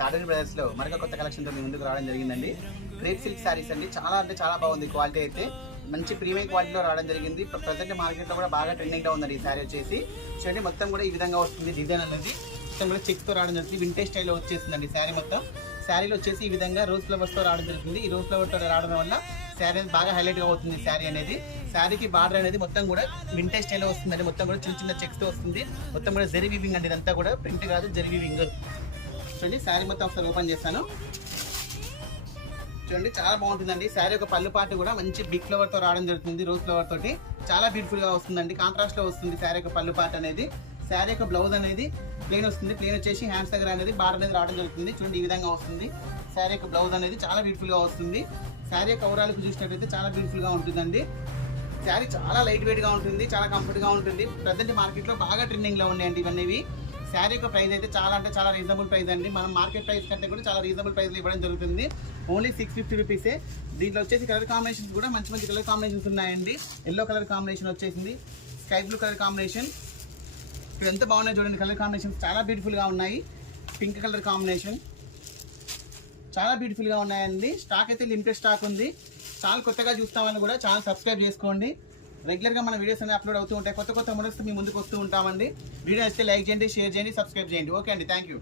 తాడూరి బ్రదర్స్లో మరొక కొత్త కలెక్షన్తో మీ ముందుకు రావడం జరిగిందండి. క్రేప్ సిల్క్ శారీస్ అండి. చాలా అంటే చాలా బాగుంది క్వాలిటీ అయితే. మంచి ప్రీమియం క్వాలిటీలో రావడం జరిగింది. ప్రజెంట్ మార్కెట్లో కూడా బాగా ట్రెండింగ్గా ఉందండి ఈ శారీ వచ్చేసి. చూడండి మొత్తం కూడా ఈ విధంగా వస్తుంది. డిజైన్ అనేది మొత్తం కూడా చెక్స్తో రావడం జరుగుతుంది. వింటేజ్ స్టైల్లో వచ్చేసిందండి శారీ మొత్తం. శారీలో వచ్చేసి ఈ విధంగా రోజ్ ఫ్లవర్స్తో రావడం జరుగుతుంది. ఈ రోజ్ ఫ్లవర్తో రావడం వల్ల శారీ అనేది బాగా హైలైట్గా అవుతుంది. శారీ అనేది శారీకి బార్డర్ అనేది మొత్తం కూడా వింటేజ్ స్టైల్లో వస్తుందండి. మొత్తం కూడా చిన్న చిన్న చెక్స్తో వస్తుంది. మొత్తం కూడా జరీ వీవింగ్ అండి. ఇదంతా కూడా ప్రింట్ కాదు, జరీ వీవింగ్. చూడండి శారీ మొత్తం ఒకసారి ఓపెన్ చేస్తాను. చూడండి చాలా బాగుంటుందండి. శారీ ఒక పళ్ళు పాటు కూడా మంచి బిగ్ ఫ్లవర్ తో రావడం జరుగుతుంది. రోజ్ ఫ్లవర్ తోటి చాలా బ్యూటిఫుల్ గా వస్తుందండి. కాంట్రాస్ట్ లో వస్తుంది శారీ యొక్క పళ్ళు పాటు అనేది. శారీ యొక్క బ్లౌజ్ అనేది ప్లెయిన్ వస్తుంది. ప్లెయిన్ వచ్చేసి హ్యాండ్స్ దగ్గర అనేది బార్డర్ అనేది రావడం జరుగుతుంది. చూడండి ఈ విధంగా వస్తుంది. శారీ యొక్క బ్లౌజ్ అనేది చాలా బ్యూటిఫుల్ గా వస్తుంది. శారీ యొక్క ఓవరాల్కి చూసినట్టయితే చాలా బ్యూటిఫుల్ గా ఉంటుందండి. శారీ చాలా లైట్ వెయిట్ గా ఉంటుంది, చాలా కంఫర్ట్ గా ఉంటుంది. ప్రజెంట్ మార్కెట్ లో బాగా ట్రెండింగ్ లో ఉన్నాయండి ఇవన్నీ. శారీ యొక్క ప్రైస్ అయితే చాలా అంటే చాలా రీజనబుల్ ప్రైస్ అండి. మనం మార్కెట్ ప్రైస్ కంటే కూడా చాలా రీజనబుల్ ప్రైస్లో ఇవ్వడం జరుగుతుంది. ఓన్లీ 650 రూపీసే. దీంట్లో వచ్చేసి కలర్ కాంబినేషన్స్ కూడా మంచి మంచి కలర్ కాంబినేషన్స్ ఉన్నాయండి. ఎల్లో కలర్ కాంబినేషన్ వచ్చేసింది, స్కై బ్లూ కలర్ కాంబినేషన్. ఇప్పుడు ఎంత బాగున్నాయి చూడండి. కలర్ కాంబినేషన్స్ చాలా బ్యూటిఫుల్గా ఉన్నాయి. పింక్ కలర్ కాంబినేషన్ చాలా బ్యూటిఫుల్గా ఉన్నాయండి. స్టాక్ అయితే లిమిటెడ్ స్టాక్ ఉంది. చాలా కొత్తగా చూస్తామని కూడా ఛానల్ సబ్స్క్రైబ్ చేసుకోండి. రెగ్యులర్గా మన వీడియోస్ అన్ని అప్లోడ్ అవుతూ ఉంటాయి. కొత్త కొత్త మోడల్స్ మీ ముందుకు వస్తూ ఉంటామండి. వీడియో నచ్చితే లైక్ చేయండి, షేర్ చేయండి, సబ్స్క్రైబ్ చేయండి. ఓకే అండి, థ్యాంక్ యూ.